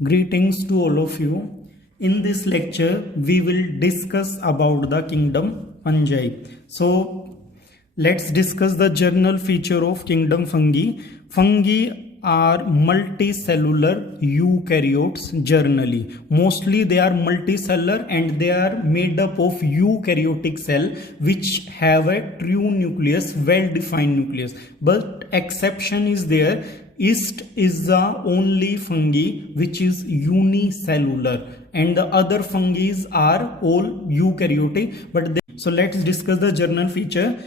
Greetings to all of you. In this lecture, we will discuss about the kingdom fungi. So, let's discuss the general feature of kingdom fungi. Fungi are multicellular eukaryotes generally. Mostly they are multicellular and they are made up of eukaryotic cell which have a true nucleus, well-defined nucleus. But exception is there. Yeast is the only fungi which is unicellular and the other fungi are all eukaryotic. So let's discuss the general feature.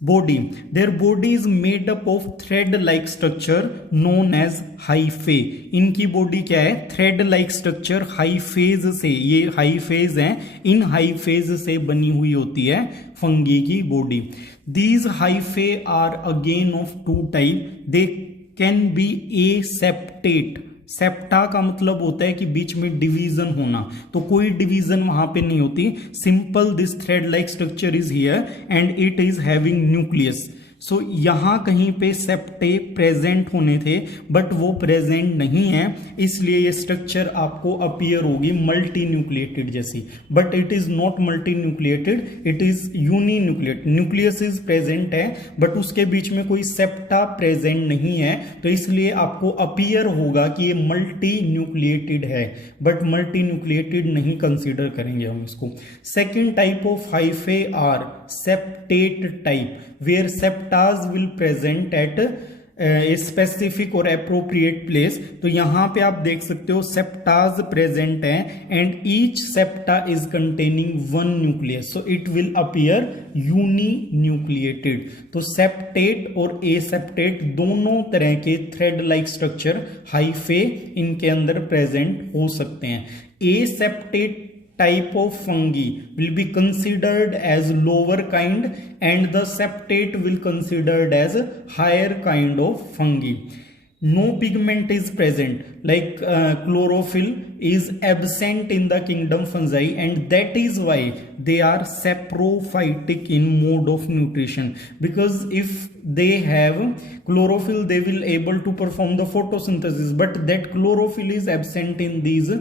Body. Their body is made up of thread-like structure known as hyphae. इनकी body क्या है? थ्रेड-like structure hyphae से, ये hyphae हैं, इन hyphae से बनी हुई होती है फंगी की body. These hyphae are again of two type. They can be aseptate. Septa का मतलब होता है कि बीच में डिवीजन होना, तो कोई डिवीजन वहां पे नहीं होती. Simple this thread like structure is here and it is having nucleus. So यहां कहीं पे सेप्टे प्रेजेंट होने थे बट वो प्रेजेंट नहीं है, इसलिए ये स्ट्रक्चर आपको अपीयर होगी मल्टी न्यूक्लिएटेड जैसी. But it is not multi nucleated, it is uni nucleated. Nucleus is present है बट उसके बीच में कोई सेप्टा प्रेजेंट नहीं है, तो इसलिए आपको अपीयर होगा कि ये मल्टी न्यूक्लिएटेड है, बट मल्टी न्यूक्लिएटेड नहीं कंसीडर करेंगे हम इसको. Second type of hyphae are septate type, where septas will present at a specific or appropriate place. तो यहां पे आप देख सकते हो septas present है and each septa is containing one nucleus, so it will appear uninucleated. तो septate और aseptate दोनों तरह के thread like structure hyphae इनके अंदर present हो सकते हैं. Aseptate type of fungi will be considered as lower kind and the septate will considered as higher kind of fungi. No pigment is present, like chlorophyll is absent in the kingdom fungi and that is why they are saprophytic in mode of nutrition, because if they have chlorophyll they will able to perform the photosynthesis, but that chlorophyll is absent in these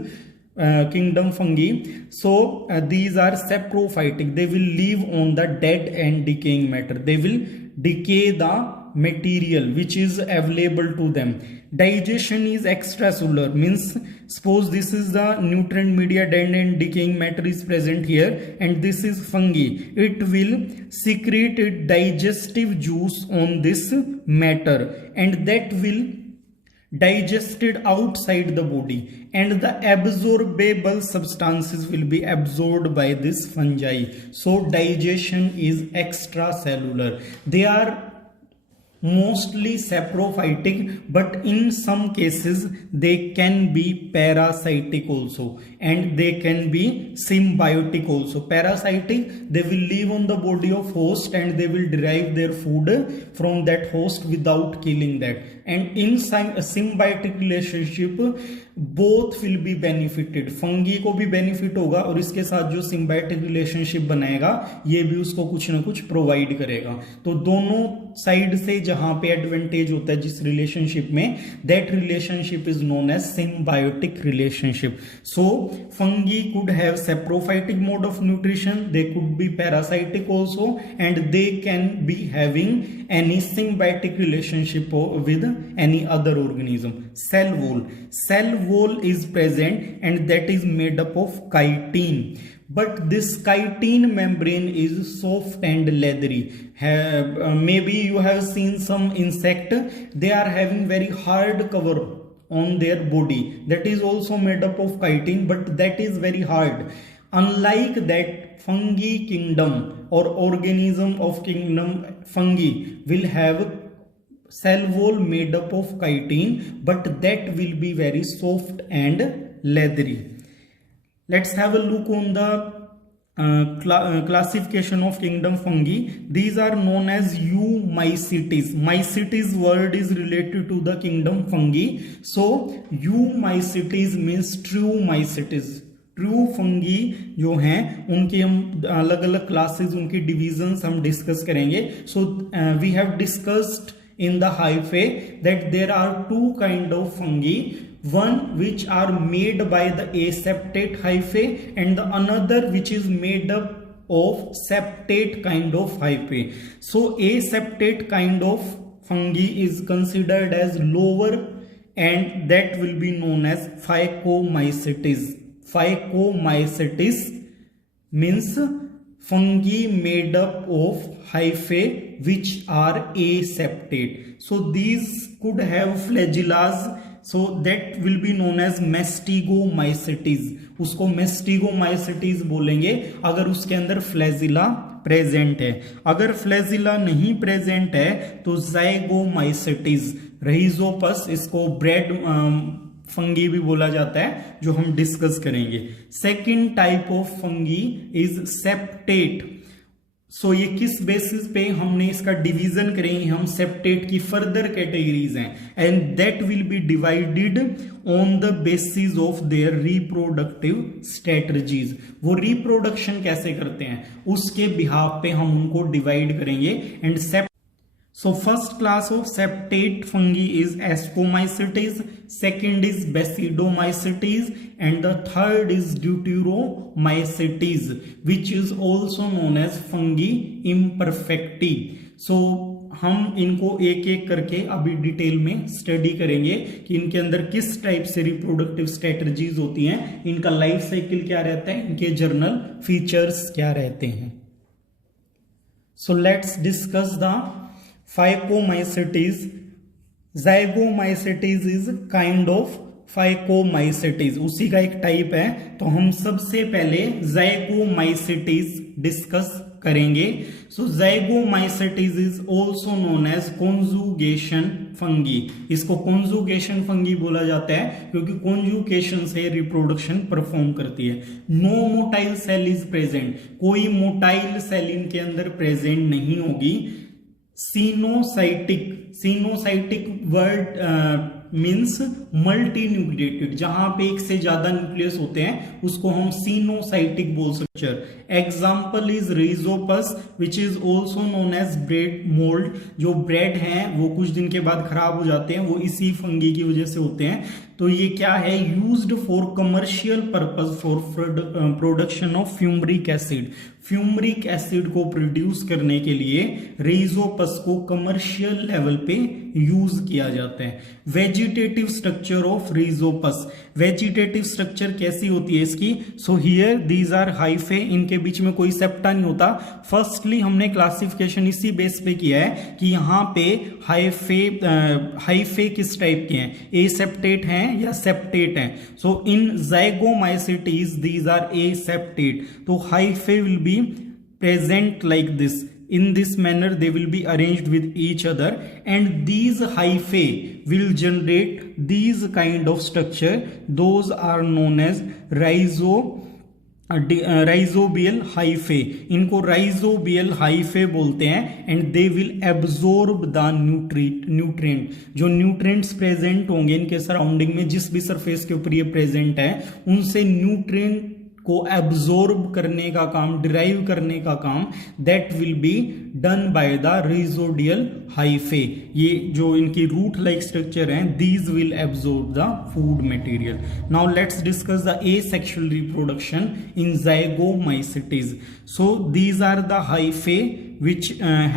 kingdom fungi. So these are saprophytic. They will live on the dead and decaying matter. They will decay the material which is available to them. Digestion is extracellular, means suppose this is the nutrient media, dead and decaying matter is present here and this is fungi. It will secrete digestive juice on this matter and that will digested outside the body and the absorbable substances will be absorbed by this fungi. So digestion is extracellular. They are mostly saprophytic but in some cases they can be parasitic also and they can be symbiotic also. Parasitic, they will live on the body of host and they will derive their food from that host without killing that, and in symbiotic relationship both will be benefited. Fungi को भी benefit होगा और इसके साथ जो symbiotic relationship बनाएगा ये भी उसको कुछ ना कुछ प्रोवाइड करेगा. तो दोनों साइड से जहां पे एडवांटेज होता है जिस रिलेशनशिप में, that relationship is known as symbiotic relationship. So fungi could have saprophytic mode of nutrition, they could be parasitic also and they can be having any symbiotic relationship with any other organism. Cell wall. Cell wall is present and that is made up of chitin. But this chitin membrane is soft and leathery. Maybe you have seen some insect, they are having very hard cover on their body. That is also made up of chitin, but that is very hard. Unlike that, fungi kingdom or organism of kingdom fungi will have cell wall made up of chitin, but that will be very soft and leathery. Let's have a look on the classification of kingdom fungi. These are known as Eumycetes. Mycetes word is related to the kingdom fungi. So Eumycetes means true mycetes. True fungi जो हैं उनके हम अलग अलग classes, उनकी divisions हम discuss करेंगे. So we have discussed in the hyphae that there are two kind of fungi. one which are made by the aseptate hyphae and the another which is made up of septate kind of hyphae. So aseptate kind of fungi is considered as lower and that will be known as Phycomycetes. Phycomycetes means fungi made up of hyphae which are aseptate. So these could have flagellas, so that will be known as Mastigomycetes. उसको Mastigomycetes बोलेंगे अगर उसके अंदर flagella present है. अगर flagella नहीं present है तो Zygomycetes. रहीजोपस, इसको ब्रेड फंगी भी बोला जाता है, जो हम डिस्कस करेंगे. Second type of fungi is septate. So ये किस बेसिस पे हमने इसका डिवीजन करेंगे, हम सेप्टेट की फर्दर कैटेगरीज हैं and that will B divided on the basis of their reproductive strategies. वो रिप्रोडक्शन कैसे करते हैं उसके बिहाफ पे हम उनको डिवाइड करेंगे. And so first class of septate fungi is Ascomycetes, second is Basidomycetes, and the third is Deuteromycetes, which is also known as fungi imperfecti. So हम इनको एक एक करके अभी डिटेल में स्टडी करेंगे कि इनके अंदर किस टाइप से रिप्रोडक्टिव स्ट्रेटजीज होती हैं, इनका लाइफ साइकिल क्या रहता है, इनके जर्नल फीचर्स क्या रहते हैं. So let's discuss the Phycomycetes. Zygomycetes is kind of Phycomycetes, उसी का एक टाइप है. तो हम सबसे पहले Zygomycetes डिस्कस करेंगे. So Zygomycetes is also known as conjugation fungi. इसको कॉन्जुगेशन फंगी बोला जाता है क्योंकि कॉन्जुगेशन से रिप्रोडक्शन परफॉर्म करती है. No motile cell is present. कोई मोटाइल सेल इनके अंदर प्रेजेंट नहीं होगी. Coenocytic word means multi nucleated. जहां पे एक से ज्यादा न्यूक्लियस होते हैं उसको हम सीनोसाइटिक बोल सकते हैं. Example is rhizopus which is also known as bread mould. जो ब्रेड हैं वो कुछ दिन के बाद खराब हो जाते हैं, वो इसी फंगी की वजह से होते हैं. तो ये क्या है, used for commercial purpose for production of fumaric acid. Fumaric acid को प्रोड्यूस करने के लिए रहीजोपस को कमर्शियल लेवल पे यूज किया जाता है. Vegetative structure of rhizopus. Vegetative structure कैसी होती है इसकी. So here these are hyphae. इनके बीच में कोई सेप्टा नहीं होता. फर्स्टली हमने क्लासिफिकेशन इसी बेस पे किया है कि यहाँ पे हाइफे किस टाइप के हैं, एसेप्टेट हैं या सेप्टेट हैं. सो इन ज़ाइगोमाइसेटीज दीज आर एसेप्टेट. तो hyphae will be present like this. In this manner they will be arranged with each other and these hyphae will generate these kind of structure. Those are known as rhizobial hyphae. इनको rhizobial hyphae बोलते हैं and they will absorb the nutrient. जो nutrients present होंगे इनके surrounding में, जिस भी surface के ऊपर ये present है, उनसे nutrient को एब्जॉर्ब करने का काम, डिराइव करने का काम, that will be done by the rhizoidal hyphae. ये जो इनकी रूट लाइक स्ट्रक्चर हैं, these will absorb the food material. Now let's discuss the asexual reproduction in Zygomycetes. So these are the hyphae which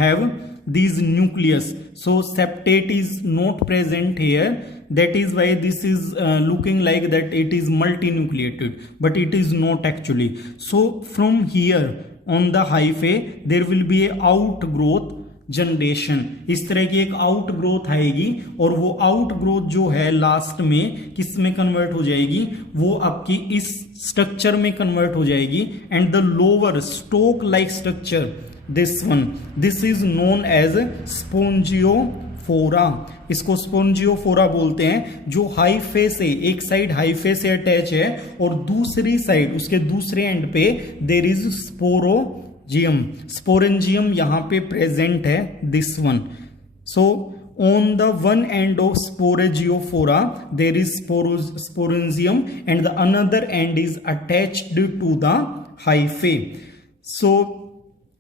have these nucleus. So septate is not present here. That is why this is looking like that it is multinucleated, but it is not actually. So from here on the hyphae there will be a outgrowth generation. इस तरह की एक out growth आएगी और वो out growth जो है last में किस में कन्वर्ट हो जाएगी, वो आपकी इस स्ट्रक्चर में कन्वर्ट हो जाएगी. And the lower stalk like structure, this is known as sporangiophore. इसको स्पोंजियोफोरा बोलते हैं. जो हाइफे से, एक साइड हाइफे से अटैच है और दूसरी साइड, उसके दूसरे एंड पे देयर इज स्पोरेंजियम यहां पे प्रेजेंट है, this one. So on the one end of Sporangiophora there is sporangium and the another end is attached to the hyphae. So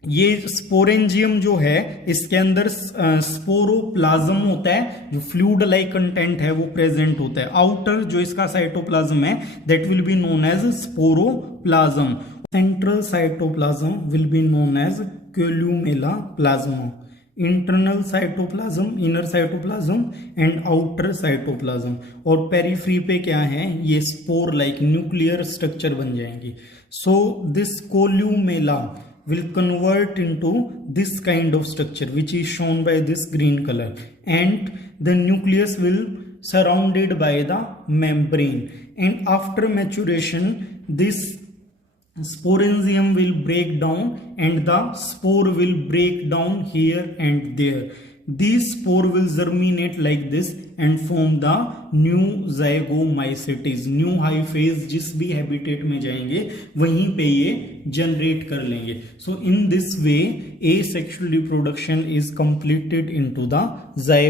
ये स्पोरेंजियम जो है इसके अंदर स्पोरोप्लाज्म होता है, जो फ्लूइड लाइक कंटेंट है वो प्रेजेंट होता है। आउटर जो इसका साइटोप्लाज्म है that will be known as sporoplasm. Central cytoplasm will be known as columella plasma. Internal cytoplasm, inner cytoplasm and outer cytoplasm. और पेरिफ्री पे क्या है, ये स्पोर लाइक न्यूक्लियर स्ट्रक्चर बन जाएंगी। So this columella will convert into this kind of structure which is shown by this green color, and the nucleus will surrounded by the membrane, and after maturation this sporangium will break down and the spore will break down here and there. These spore will germinate like this and form the new zygomycetes. New hyphae जिस भी habitat में जाएंगे वहीं पे ये generate कर लेंगे। So in this way asexual reproduction is completed into the zygote.